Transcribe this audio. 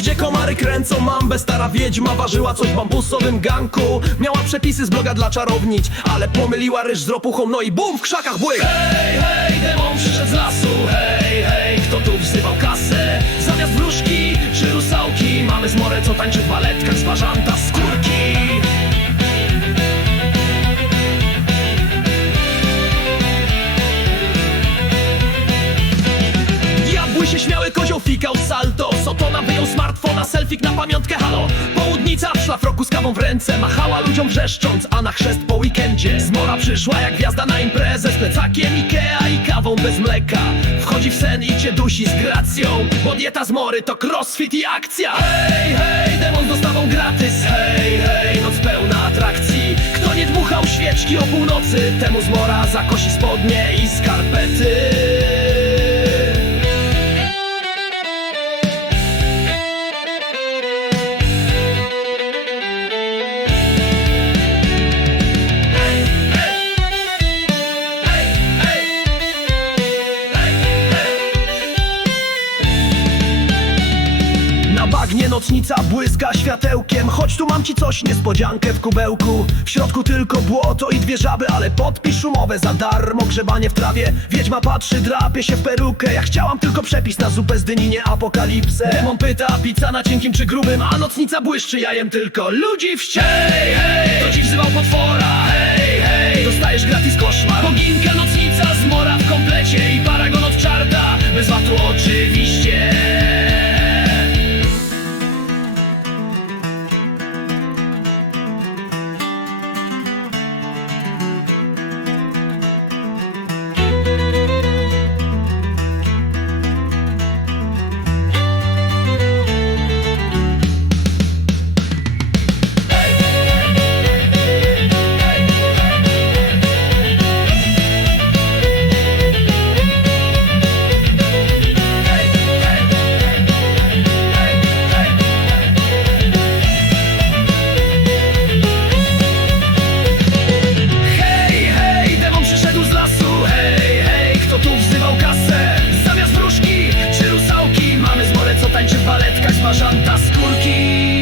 gdzie komary kręcą mambę Stara wiedźma ważyła coś w bambusowym ganku. Miała przepisy z bloga dla czarownic Ale pomyliła ryż z ropuchą, no i bum, w krzakach błyk. Hej, hej, demon przyszedł z lasu. Hej, hej, kto tu wzywał kasę? Zamiast wróżki czy rusałki Mamy zmorę, co tańczy w baletkach z skórki smartfona, selfik na pamiątkę, halo. Południca w szlafroku z kawą w ręce. Machała ludziom wrzeszcząc, a na chrzest po weekendzie. Zmora przyszła jak gwiazda na imprezę. Z plecakiem Ikea i kawą bez mleka. Wchodzi w sen i cię dusi z gracją. Bo dieta zmory to crossfit i akcja. Hej, hej, demon dostawą gratis. Hej, hej, noc pełna atrakcji. Kto nie dmuchał świeczki o północy Temu zmora zakosi spodnie i skarpety Na bagnie nocnica błyska światełkiem. Chodź tu mam ci coś, niespodziankę w kubełku. W środku tylko błoto i dwie żaby Ale podpisz umowę za darmo. Grzebanie w trawie Wiedźma patrzy, drapie się w perukę. Ja chciałam tylko przepis na zupę z dyni, nie apokalipsę. Demon pyta, pizza na cienkim czy grubym A nocnica błyszczy jajem tylko ludzi w ścianie Hej, hej, to ci wzywał potwora Hej, hej, dostajesz gratis koszmar. Boginka, nocnica, zmora w komplecie I paragon od czarda, bez watu oczywiście korzonta skórki